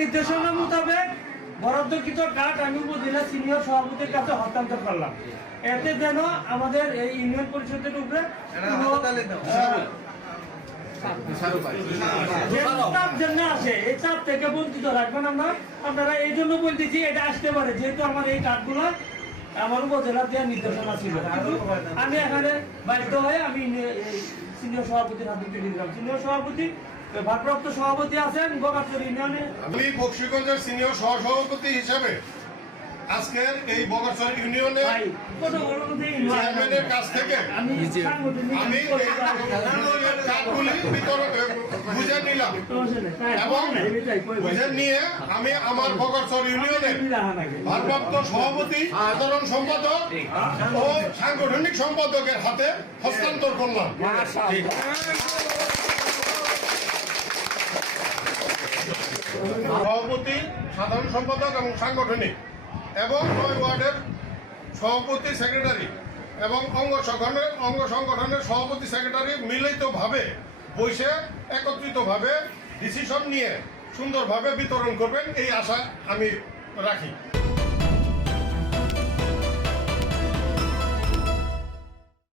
নির্দেশনা মোতাবেক বরাদ্দকৃত কার্ড আমি উপজেলা সিনিয়র সভাপতির কাছে হস্তান্তর করলাম। এতে যেন আমাদের এই ইউনিয়ন পরিষদের উপরে চাপ যেন আসে, এই চাপ থেকে বঞ্চিত রাখবেন আমরা। আপনারা এই জন্য বলতেছি এটা আসতে পারে, যেহেতু আমার এই কার্ডগুলো আমার উপজেলা দেওয়ার নির্দেশনা ছিল। আমি এখানে বাধ্য হয়ে আমি সিনিয়র সভাপতির হাতে তুলে দিলাম। সিনিয়র সভাপতি ভারপ্রাপ্ত সভাপতি আছেন বগাচর ইউনিয়নে। আমি বক্সিগঞ্জের সিনিয়র সহসভাপতি হিসেবে আজকের এই বগাচর ইউনিয়নে চেয়ারম্যানের কাছ থেকে আমি কার্ডগুলি বুঝে নিলাম এবং বুঝে নিয়ে আমি আমার বগাচর ইউনিয়নের ভারপ্রাপ্ত সভাপতি, সাধারণ সম্পাদক ও সাংগঠনিক সম্পাদকের হাতে হস্তান্তর করলাম। সভাপতি, সাধারণ সম্পাদক এবং সাংগঠনিক এবং ৯ ওয়ার্ডের সভাপতি, সেক্রেটারি এবং অঙ্গ সংগঠনের সভাপতি, সেক্রেটারি মিলিতভাবে বসে একত্রিতভাবে ডিসিশন নিয়ে সুন্দরভাবে বিতরণ করবেন এই আশা আমি রাখি।